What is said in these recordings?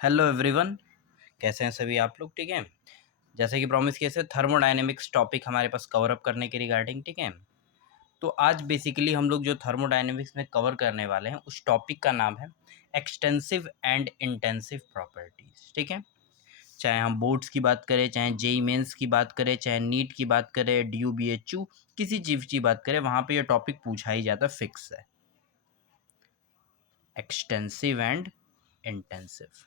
Hello everyone, कैसे हैं सभी आप लोग। ठीक है, जैसे कि प्रॉमिस किए थे थर्मोडायनेमिक्स टॉपिक हमारे पास कवर अप करने के रिगार्डिंग। ठीक है, तो आज बेसिकली हम लोग जो थर्मोडायनेमिक्स में कवर करने वाले हैं उस टॉपिक का नाम है एक्सटेंसिव एंड इंटेंसिव प्रॉपर्टीज। ठीक है, चाहे हम बोर्ड्स की बात करें, चाहे जेई मेंस की बात करें, चाहे नीट की बात करें, DUBHU किसी चीज़ की बात करें, वहाँ पे ये टॉपिक पूछा ही जाता, फिक्स है। Extensive and intensive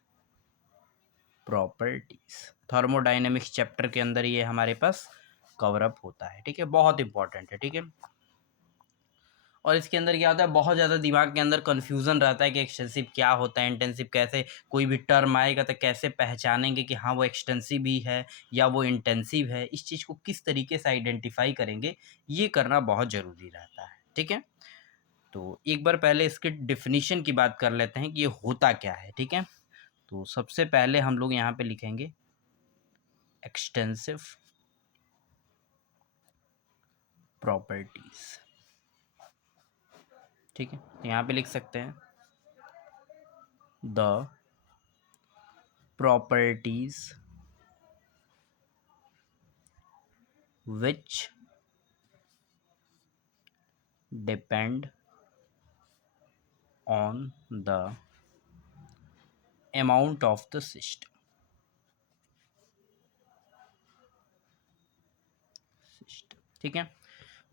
properties thermodynamics chapter के अंदर ये हमारे पास कवर अप होता है। ठीक है, बहुत इंपॉर्टेंट है। ठीक है, और इसके अंदर क्या होता है, बहुत ज़्यादा दिमाग के अंदर कन्फ्यूज़न रहता है कि एक्सटेंसिव क्या होता है, इंटेंसिव कैसे, कोई भी टर्म आएगा तो कैसे पहचानेंगे कि हाँ वो एक्सटेंसिव ही है या वो इंटेंसिव है। इस चीज़ को किस तरीके से आइडेंटिफाई करेंगे, ये करना बहुत ज़रूरी रहता है। ठीक है, तो एक बार पहले इसके डिफिनीशन की बात कर लेते हैं कि ये होता क्या है। ठीक है, तो सबसे पहले हम लोग यहाँ पे लिखेंगे एक्सटेंसिव प्रॉपर्टीज। ठीक है, यहाँ पे लिख सकते हैं the properties which depend on the amount of the system. ठीक है,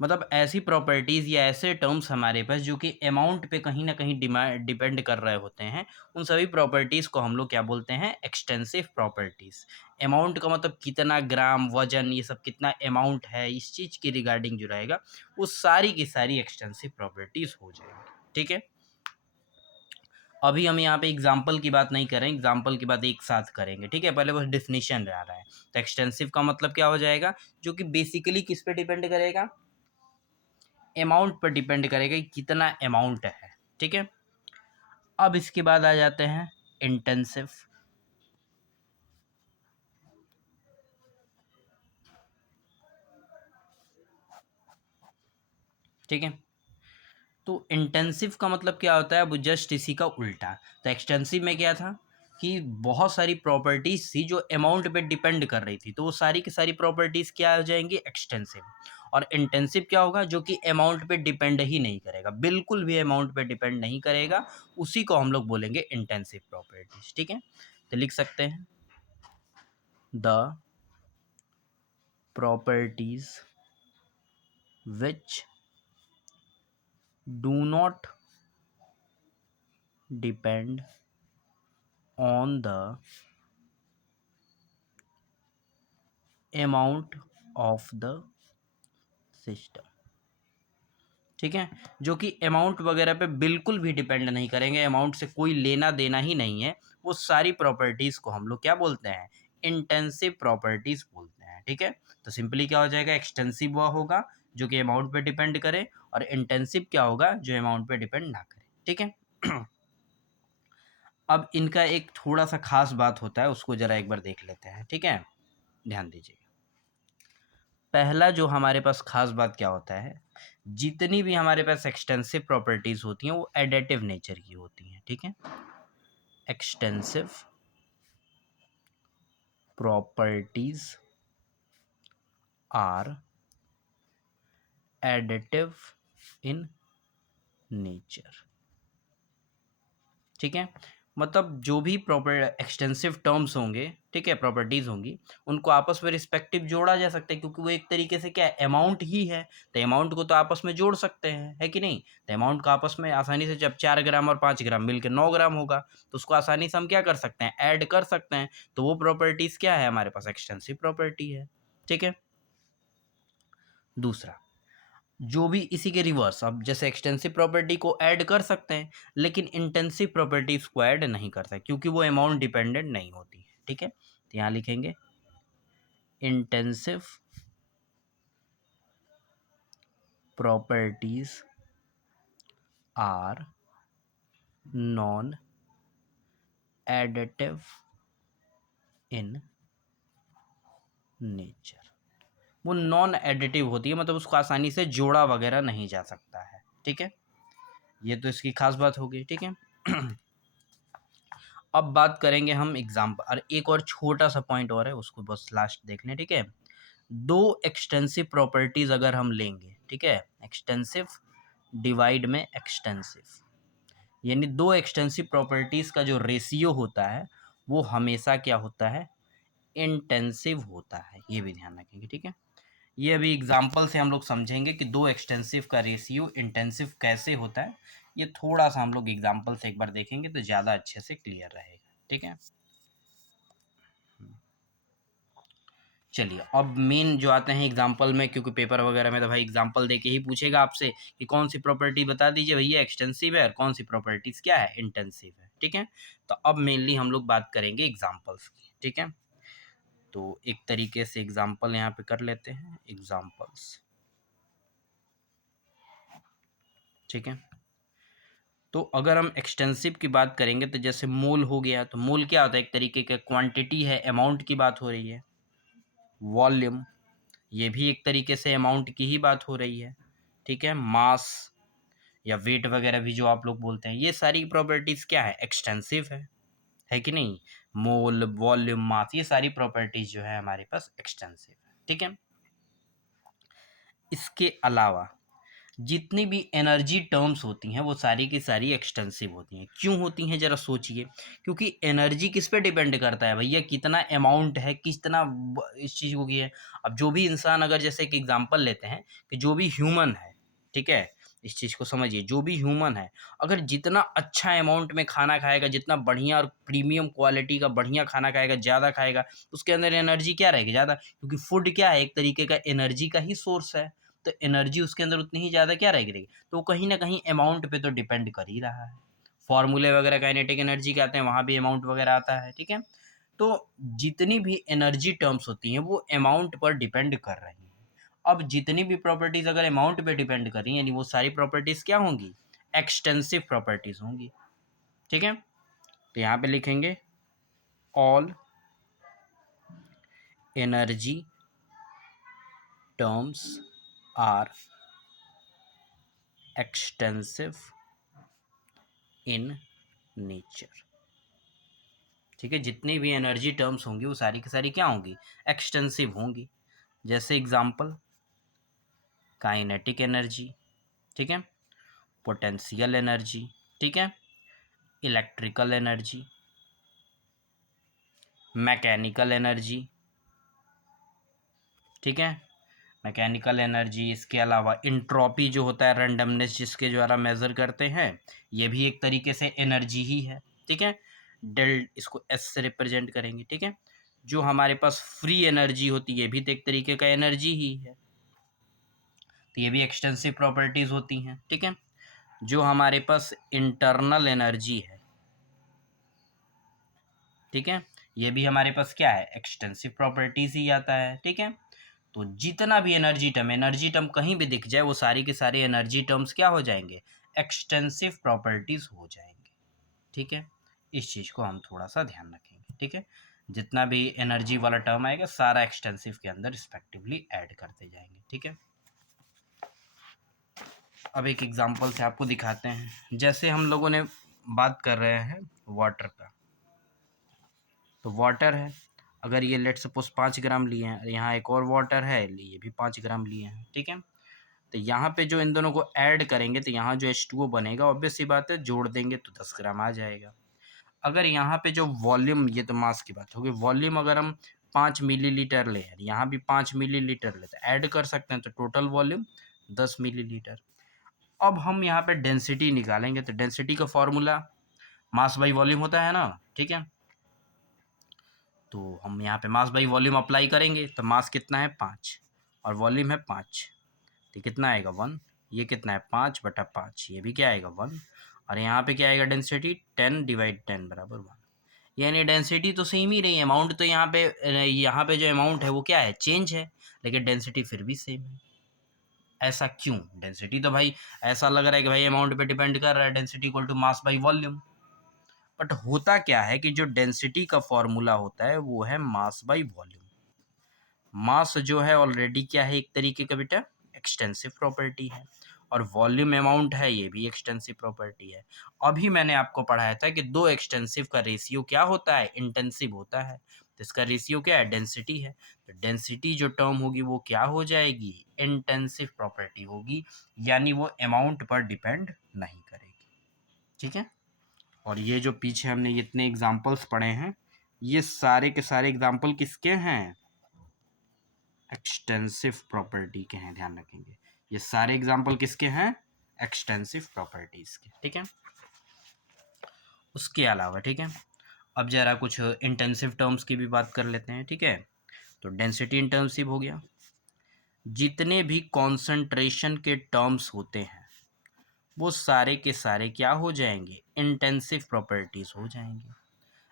मतलब ऐसी प्रॉपर्टीज़ या ऐसे टर्म्स हमारे पास जो कि अमाउंट पे कहीं ना कहीं डिपेंड कर रहे होते हैं, उन सभी प्रॉपर्टीज़ को हम लोग क्या बोलते हैं, एक्सटेंसिव प्रॉपर्टीज़। अमाउंट का मतलब कितना ग्राम, वजन, ये सब कितना अमाउंट है, इस चीज़ की रिगार्डिंग जो रहेगा वो सारी की सारी एक्सटेंसिव प्रॉपर्टीज़ हो जाएगी। ठीक है, अभी हम यहाँ पे एग्जाम्पल की बात नहीं करें, एग्जाम्पल की बात एक साथ करेंगे। ठीक है, पहले बस डिफिनीशन आ रहा है। तो एक्सटेंसिव का मतलब क्या हो जाएगा, जो कि बेसिकली किस पे डिपेंड करेगा, अमाउंट पर डिपेंड करेगा कि कितना अमाउंट है। ठीक है, अब इसके बाद आ जाते हैं इंटेंसिव। ठीक है, तो इंटेंसिव का मतलब क्या होता है, वो जस्ट इसी का उल्टा। तो एक्सटेंसिव में क्या था कि बहुत सारी प्रॉपर्टीज थी जो अमाउंट पे डिपेंड कर रही थी, तो वो सारी की सारी प्रॉपर्टीज क्या हो जाएंगी, एक्सटेंसिव। और इंटेंसिव क्या होगा, जो कि अमाउंट पे डिपेंड ही नहीं करेगा, बिल्कुल भी अमाउंट पे डिपेंड नहीं करेगा, उसी को हम लोग बोलेंगे इंटेंसिव प्रॉपर्टीज। ठीक है, तो लिख सकते हैं the properties which do not depend on the amount of the system। ठीक है, जो कि अमाउंट वगैरह पे बिल्कुल भी डिपेंड नहीं करेंगे, अमाउंट से कोई लेना देना ही नहीं है, वो सारी प्रॉपर्टीज को हम लोग क्या बोलते हैं, इंटेंसिव प्रॉपर्टीज बोलते हैं। ठीक है, तो सिंपली क्या हो जाएगा, एक्सटेंसिव वह होगा जो कि अमाउंट पे डिपेंड करे, और इंटेंसिव क्या होगा, जो अमाउंट पे डिपेंड ना करे। ठीक है, अब इनका एक थोड़ा सा खास बात होता है, उसको जरा एक बार देख लेते हैं। ठीक है, ध्यान दीजिए। पहला जो हमारे पास खास बात क्या होता है, जितनी भी हमारे पास एक्सटेंसिव प्रॉपर्टीज होती हैं वो एडेटिव नेचर की होती हैं। ठीक है, extensive properties are additive in nature. ठीक है, मतलब जो भी प्रॉपर एक्सटेंसिव टर्म्स होंगे, ठीक है, प्रॉपर्टीज होंगी, उनको आपस में रिस्पेक्टिव जोड़ा जा सकता है, क्योंकि वो एक तरीके से क्या है, अमाउंट ही है। तो अमाउंट को तो आपस में जोड़ सकते हैं, है कि नहीं। तो अमाउंट का आपस में आसानी से, जब 4 ग्राम और 5 ग्राम मिलकर 9 ग्राम होगा, तो उसको आसानी से हम क्या कर सकते हैं, ऐड कर सकते हैं। तो वो प्रॉपर्टीज क्या है, हमारे पास एक्सटेंसिव प्रॉपर्टी है। ठीक है, दूसरा जो भी इसी के रिवर्स, अब जैसे एक्सटेंसिव प्रॉपर्टी को ऐड कर सकते हैं, लेकिन इंटेंसिव प्रॉपर्टीज को ऐड नहीं कर सकते, क्योंकि वो अमाउंट डिपेंडेंट नहीं होती है। ठीक है, तो यहाँ लिखेंगे intensive properties are non additive in nature. वो नॉन एडिटिव होती है, मतलब उसको आसानी से जोड़ा वगैरह नहीं जा सकता है। ठीक है, ये तो इसकी खास बात होगी। ठीक है, अब बात करेंगे हम एग्जाम्पल, और एक और छोटा सा पॉइंट और है, उसको बस लास्ट देख लें, ठीक है। दो एक्सटेंसिव प्रॉपर्टीज अगर हम लेंगे, ठीक है, एक्सटेंसिव डिवाइड में एक्सटेंसिव, यानी दो एक्सटेंसिव प्रॉपर्टीज का जो रेशियो होता है वो हमेशा क्या होता है, इंटेंसिव होता है, ये भी ध्यान रखेंगे, ठीक है। ये अभी एग्जाम्पल से हम लोग समझेंगे कि दो एक्सटेंसिव का रेशियो इंटेंसिव कैसे होता है। ये थोड़ा सा हम लोग एग्जाम्पल से एक बार देखेंगे तो ज़्यादा अच्छे से क्लियर रहेगा, ठीक है। चलिए अब मेन जो आते हैं एग्जाम्पल में, क्योंकि पेपर वगैरह में तो भाई एग्जाम्पल देके ही पूछेगा आपसे कि कौन सी प्रॉपर्टी बता दीजिए भैया एक्सटेंसिव है और कौन सी प्रॉपर्टीज क्या है, इंटेंसिव है, ठीक है। तो अब मेनली हम लोग बात करेंगे एग्जाम्पल्स की, ठीक है। तो एक तरीके से एग्जाम्पल यहाँ पे कर लेते हैं, एग्जाम्पल्स, ठीक है। तो अगर हम एक्सटेंसिव की बात करेंगे तो जैसे मोल हो गया, तो मोल क्या होता है, एक तरीके का क्वांटिटी है, अमाउंट की बात हो रही है। वॉल्यूम, ये भी एक तरीके से अमाउंट की ही बात हो रही है, ठीक है। मास या वेट वगैरह भी जो आप लोग बोलते हैं, ये सारी प्रॉपर्टीज क्या है, एक्सटेंसिव है कि नहीं। मोल, वॉल्यूम, मास, ये सारी प्रॉपर्टीज जो है हमारे पास एक्सटेंसिव है, ठीक है। इसके अलावा जितनी भी एनर्जी टर्म्स होती हैं वो सारी की सारी एक्सटेंसिव होती हैं। क्यों होती हैं ज़रा सोचिए, क्योंकि एनर्जी किस पे डिपेंड करता है भैया, कितना अमाउंट है, कितना इस चीज़ को की है। अब जो भी इंसान, अगर जैसे एक एग्जांपल लेते हैं कि जो भी ह्यूमन है, ठीक है, इस चीज़ को समझिए, जो भी ह्यूमन है अगर जितना अच्छा अमाउंट में खाना खाएगा, जितना बढ़िया और प्रीमियम क्वालिटी का बढ़िया खाना खाएगा, ज़्यादा खाएगा, उसके अंदर एनर्जी क्या रहेगी, ज़्यादा, क्योंकि फूड क्या है, एक तरीके का एनर्जी का ही सोर्स है। तो एनर्जी उसके अंदर उतनी ही ज़्यादा क्या रहेगी, तो वो कहीं ना कहीं अमाउंट पे तो डिपेंड कर ही रहा है। फॉर्मूले वगैरह काइनेटिक एनर्जी के आते हैं, वहाँ भी अमाउंट वगैरह आता है, ठीक है। तो जितनी भी एनर्जी टर्म्स होती हैं वो अमाउंट पर डिपेंड कर रही हैं। अब जितनी भी प्रॉपर्टीज अगर अमाउंट पे डिपेंड कर रही हैं, यानी वो सारी प्रॉपर्टीज क्या होंगी, एक्सटेंसिव प्रॉपर्टीज होंगी, ठीक है। तो यहाँ पे लिखेंगे all energy terms are extensive in nature, ठीक है। जितनी भी एनर्जी टर्म्स होंगी वो सारी की सारी क्या होंगी, एक्सटेंसिव होंगी। जैसे एग्जांपल, काइनेटिक एनर्जी, ठीक है, पोटेंशियल एनर्जी, ठीक है, इलेक्ट्रिकल एनर्जी, मैकेनिकल एनर्जी, ठीक है, मैकेनिकल एनर्जी। इसके अलावा इंट्रोपी जो होता है, रैंडमनेस जिसके द्वारा मेजर करते हैं, ये भी एक तरीके से एनर्जी ही है, ठीक है। डेल, इसको एस से रिप्रेजेंट करेंगे, ठीक है। जो हमारे पास फ्री एनर्जी होती है, ये भी तो एक तरीके का एनर्जी ही है, तो ये भी एक्सटेंसिव प्रॉपर्टीज होती हैं, ठीक है। जो हमारे पास इंटरनल एनर्जी है, ठीक है, ये भी हमारे पास क्या है, एक्सटेंसिव प्रॉपर्टीज ही आता है, ठीक है। तो जितना भी एनर्जी टर्म कहीं भी दिख जाए वो सारी के सारे एनर्जी टर्म्स क्या हो जाएंगे, एक्सटेंसिव प्रॉपर्टीज हो जाएंगे, ठीक है। इस चीज़ को हम थोड़ा सा ध्यान रखेंगे, ठीक है। जितना भी एनर्जी वाला टर्म आएगा सारा एक्सटेंसिव के अंदर रिस्पेक्टिवली ऐड करते जाएंगे, ठीक है। अब एक एग्जांपल से आपको दिखाते हैं। जैसे हम लोगों ने बात कर रहे हैं वाटर का, तो वाटर है, अगर ये लेट सपोज 5 ग्राम लिए हैं, यहाँ एक और वाटर है, ये भी 5 ग्राम लिए हैं, ठीक है। तो यहाँ पे जो इन दोनों को ऐड करेंगे तो यहाँ जो H2O बनेगा, ऑब्वियस सी बात है, जोड़ देंगे तो 10 ग्राम आ जाएगा। अगर यहाँ पे जो वॉल्यूम, ये तो मास की बात होगी, वॉल्यूम अगर हम 5 मिलीलीटर ले, यहाँ भी 5 मिलीलीटर ले, तो ऐड कर सकते हैं, तो टोटल वॉल्यूम 10 मिलीलीटर। अब हम यहाँ पे डेंसिटी निकालेंगे, तो डेंसिटी का फॉर्मूला मास बाई वॉल्यूम होता है ना, ठीक है। तो हम यहाँ पे मास बाई वॉल्यूम अप्लाई करेंगे, तो मास कितना है 5 और वॉल्यूम है 5, तो कितना आएगा 1। ये कितना है 5/5, ये भी क्या आएगा 1। और यहाँ पे क्या आएगा डेंसिटी, 10/10 बराबर 1। यानी डेंसिटी तो सेम ही रही है, अमाउंट तो यहाँ पे जो अमाउंट है वो क्या है, चेंज है, लेकिन डेंसिटी फिर भी सेम है। ऐसा क्यों, डेंसिटी तो भाई ऐसा लग रहा है कि भाई अमाउंट पे डिपेंड कर रहा है, density equal to mass by volume, but होता क्या है कि जो डेंसिटी का फॉर्मूला होता है वो है मास बाई वॉल्यूम। मास जो है ऑलरेडी क्या है, एक तरीके का बेटा एक्सटेंसिव प्रॉपर्टी है, और वॉल्यूम अमाउंट है, ये भी एक्सटेंसिव प्रॉपर्टी है। अभी मैंने आपको पढ़ाया था कि दो एक्सटेंसिव का रेशियो क्या होता है, इंटेंसिव होता है। तो इसका रेशियो क्या है, डेंसिटी है। तो डेंसिटी जो टर्म होगी वो क्या हो जाएगी, इंटेंसिव प्रॉपर्टी होगी, यानी वो अमाउंट पर डिपेंड नहीं करेगी। ठीक है, और ये जो पीछे हमने इतने एग्जाम्पल्स पढ़े हैं, ये सारे के सारे एग्जाम्पल किसके हैं, एक्सटेंसिव प्रॉपर्टी के हैं, ध्यान रखेंगे। ये सारे एग्जाम्पल किसके हैं, एक्सटेंसिव प्रॉपर्टीज के। ठीक है, उसके अलावा ठीक है, अब जरा कुछ इंटेंसिव टर्म्स की भी बात कर लेते हैं। ठीक है, तो डेंसिटी इंटेंसिव हो गया। जितने भी कॉन्सेंट्रेशन के टर्म्स होते हैं वो सारे के सारे क्या हो जाएंगे, इंटेंसिव प्रॉपर्टीज हो जाएंगे।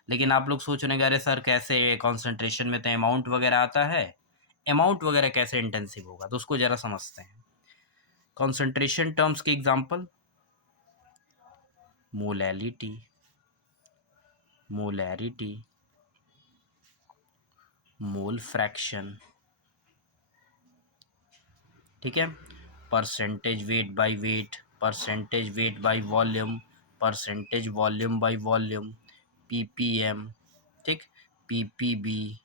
लेकिन आप लोग सोच रहे हैं अरे सर कैसे, कॉन्सेंट्रेशन में तो अमाउंट वगैरह आता है, अमाउंट वगैरह कैसे इंटेंसिव होगा, तो उसको जरा समझते हैं। कॉन्सेंट्रेशन टर्म्स के example, molality, molarity, mole fraction, ठीक है, percentage weight by weight, percentage weight by volume, percentage volume by volume, ppm, ठीक, पीपीबी,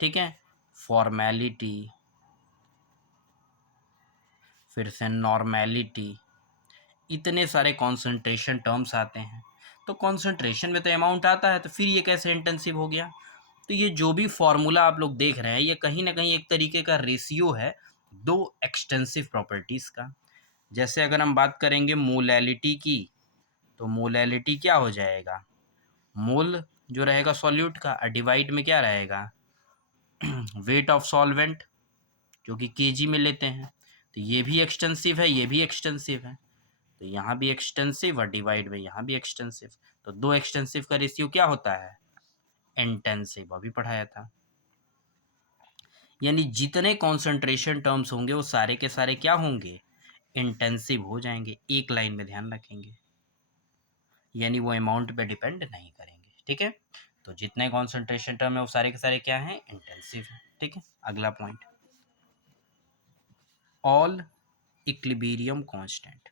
ठीक है, फॉर्मेलिटी, फिर से नॉर्मेलिटी, इतने सारे कॉन्सेंट्रेशन टर्म्स आते हैं। तो कॉन्सेंट्रेशन में तो अमाउंट आता है, तो फिर ये कैसे इंटेंसिव हो गया। तो ये जो भी फॉर्मूला आप लोग देख रहे हैं ये कहीं ना कहीं एक तरीके का रेशियो है दो एक्सटेंसिव प्रॉपर्टीज़ का। जैसे अगर हम बात करेंगे मोलैलिटी की, तो मोलैलिटी क्या हो जाएगा, मोल जो रहेगा सॉल्यूट का, डिवाइड में क्या रहेगा, वेट ऑफ सॉल्वेंट, जो कि केजी में लेते हैं। तो ये भी एक्सटेंसिव है, ये भी एक्सटेंसिव है, तो यहाँ भी एक्सटेंसिव और डिवाइड में यहाँ भी एक्सटेंसिव। तो दो एक्सटेंसिव का रेशियो क्या होता है, इंटेंसिव, अभी पढ़ाया था। यानी जितने कॉन्सेंट्रेशन टर्म्स होंगे वो सारे के सारे क्या होंगे, इंटेंसिव हो जाएंगे। एक लाइन में ध्यान रखेंगे, यानी वो अमाउंट पे डिपेंड नहीं करेंगे। ठीक है, तो जितने कॉन्सेंट्रेशन टर्म है वो सारे के सारे क्या हैं, इंटेंसिव है। ठीक है, अगला पॉइंट, ऑल इक्विलिब्रियम कांस्टेंट।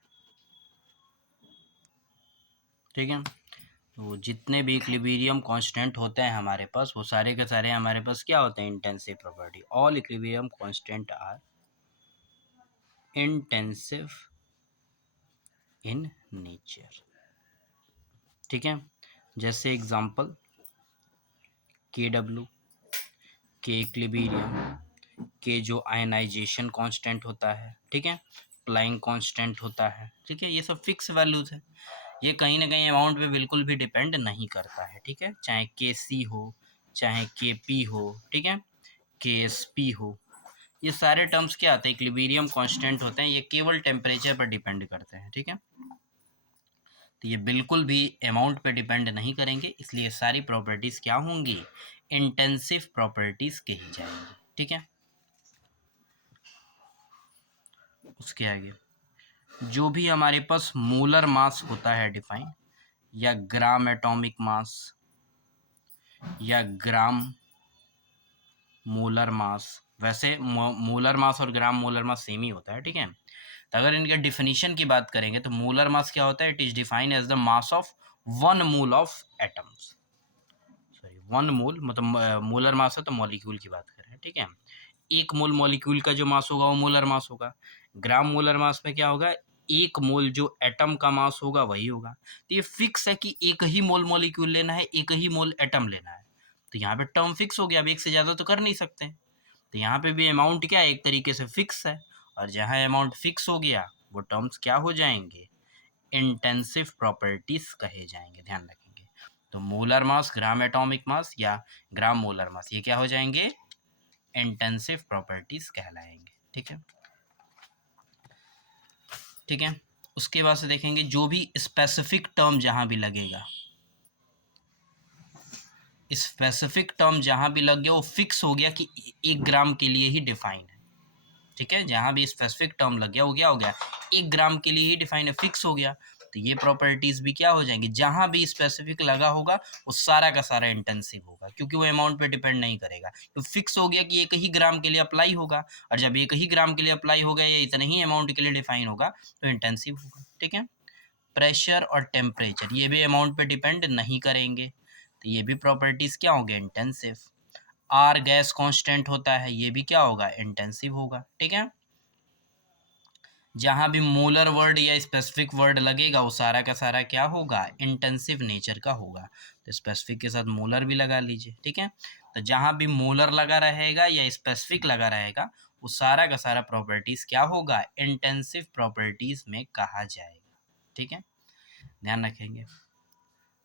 ठीक है, तो जितने भी इक्विलिब्रियम कांस्टेंट होते हैं हमारे पास वो सारे के सारे हमारे पास क्या होते हैं, intensive property. All equilibrium constant are intensive in nature. ठीक है, जैसे एग्जांपल के डब्ल्यू, के इक्विलिब्रियम, के जो आयनाइजेशन कांस्टेंट होता है, ठीक है, प्लाइंग कांस्टेंट होता है। ठीक है, ये सब फिक्स वैल्यूज है, ये कहीं ना कहीं अमाउंट पे बिल्कुल भी डिपेंड नहीं करता है। ठीक है, चाहे के सी हो, चाहे के पी हो, ठीक है, के एस पी हो, ये सारे टर्म्स क्या आते हैं, इक्विलिब्रियम कांस्टेंट होते हैं, ये केवल टेम्परेचर पर डिपेंड करते हैं। ठीक है, तो ये बिल्कुल भी अमाउंट पे डिपेंड नहीं करेंगे, इसलिए सारी प्रॉपर्टीज़ क्या होंगी, इंटेंसिव प्रॉपर्टीज़ कही जाएंगी। ठीक है, उसके आगे जो भी हमारे पास मोलर मास होता है डिफाइन, या ग्राम एटॉमिक मास, या ग्राम मोलर मास, वैसे मोलर मास और ग्राम मोलर मास सेम ही होता है। ठीक है, तो अगर इनके डिफिनीशन की बात करेंगे तो मोलर मास क्या होता है, it is defined as the mass of one mole of atoms. Sorry, one mole मतलब मोलर मास है तो मॉलिक्यूल की बात कर रहे हैं। ठीक है, एक मोल मॉलिक्यूल का जो मास होगा वो मोलर मास होगा। ग्राम मोलर मास में क्या होगा, एक मोल जो एटम का मास होगा वही होगा। तो ये फिक्स है कि एक ही मोल मॉलिक्यूल लेना है, एक ही मोल एटम लेना है। तो यहाँ पे टर्म फिक्स हो गया, अब एक से ज़्यादा तो कर नहीं सकते। तो यहाँ पे भी अमाउंट क्या है, एक तरीके से फिक्स है, और जहाँ अमाउंट फिक्स हो गया वो टर्म्स क्या हो जाएंगे, इंटेंसिव प्रॉपर्टीज कहे जाएंगे। ध्यान रखेंगे, तो molar mass, gram atomic mass या ग्राम मोलर मास, ये क्या हो जाएंगे, इंटेंसिव प्रॉपर्टीज कहलाएंगे। ठीक है, ठीक है, उसके बाद से देखेंगे जो भी स्पेसिफिक टर्म जहां भी लगेगा, स्पेसिफिक टर्म जहां भी लग गया वो फिक्स हो गया कि 1 ग्राम के लिए ही डिफाइन है। ठीक है, जहां भी स्पेसिफिक टर्म लग गया वो क्या हो गया, 1 ग्राम के लिए ही डिफाइन है, फिक्स हो गया। तो ये प्रॉपर्टीज भी क्या हो जाएंगी, जहां भी स्पेसिफिक लगा होगा वो सारा का सारा इंटेंसिव होगा, क्योंकि वो अमाउंट पे डिपेंड नहीं करेगा। तो फिक्स हो गया कि 1 ही ग्राम के लिए अप्लाई होगा, और जब 1 ही ग्राम के लिए अप्लाई होगा या इतने ही अमाउंट के लिए डिफाइन होगा तो इंटेंसिव होगा। ठीक है। प्रेशर और टेम्परेचर ये भी अमाउंट पे डिपेंड नहीं करेंगे, तो ये भी प्रॉपर्टीज क्या होंगे, इंटेंसिव। आर गैस कांस्टेंट होता है, ये भी क्या होगा, इंटेंसिव होगा। ठीक है। जहां भी मोलर वर्ड या स्पेसिफिक वर्ड लगेगा वो सारा का सारा क्या होगा, इंटेंसिव नेचर का होगा। तो स्पेसिफिक के साथ मोलर भी लगा लीजिए। ठीक है। तो जहां भी मोलर लगा रहेगा या स्पेसिफिक लगा रहेगा वो सारा का सारा प्रॉपर्टीज क्या होगा, इंटेंसिव प्रॉपर्टीज में कहा जाएगा। ठीक है, ध्यान रखेंगे।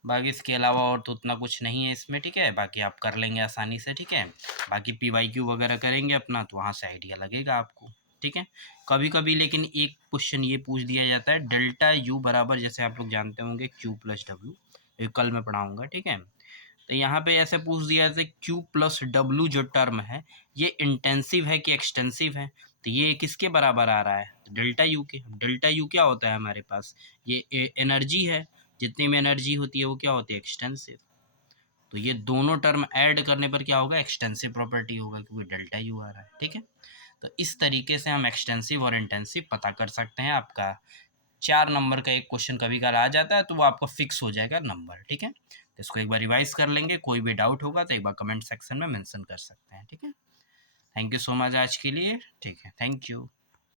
बाकी इसके अलावा और तो उतना कुछ नहीं है इसमें। ठीक है, बाकी आप कर लेंगे आसानी से। ठीक है, बाकी PYQ वगैरह करेंगे अपना तो वहाँ से आइडिया लगेगा आपको। ठीक है, कभी कभी लेकिन एक क्वेश्चन ये पूछ दिया जाता है, डेल्टा यू बराबर, जैसे आप लोग जानते होंगे Q+W, ये कल मैं पढ़ाऊँगा। ठीक है, तो यहाँ पे ऐसे पूछ दिया जाता है Q+W जो टर्म है ये इंटेंसिव है कि एक्सटेंसिव है, तो ये किसके बराबर आ रहा है, डेल्टा यू के। डेल्टा यू क्या होता है हमारे पास, ये एनर्जी है, जितनी में एनर्जी होती है वो क्या होती है, एक्सटेंसिव। तो ये दोनों टर्म ऐड करने पर क्या होगा, एक्सटेंसिव प्रॉपर्टी होगा, क्योंकि डेल्टा यू आ रहा है। ठीक है, तो इस तरीके से हम एक्सटेंसिव और इंटेंसिव पता कर सकते हैं। आपका 4 नंबर का एक क्वेश्चन कभी कभार आ जाता है तो वो आपका फिक्स हो जाएगा नंबर। ठीक है, तो इसको एक बार रिवाइज कर लेंगे, कोई भी डाउट होगा तो एक बार कमेंट सेक्शन में मेंशन कर सकते हैं। ठीक है, थैंक यू सो मच आज के लिए। ठीक है, थैंक यू।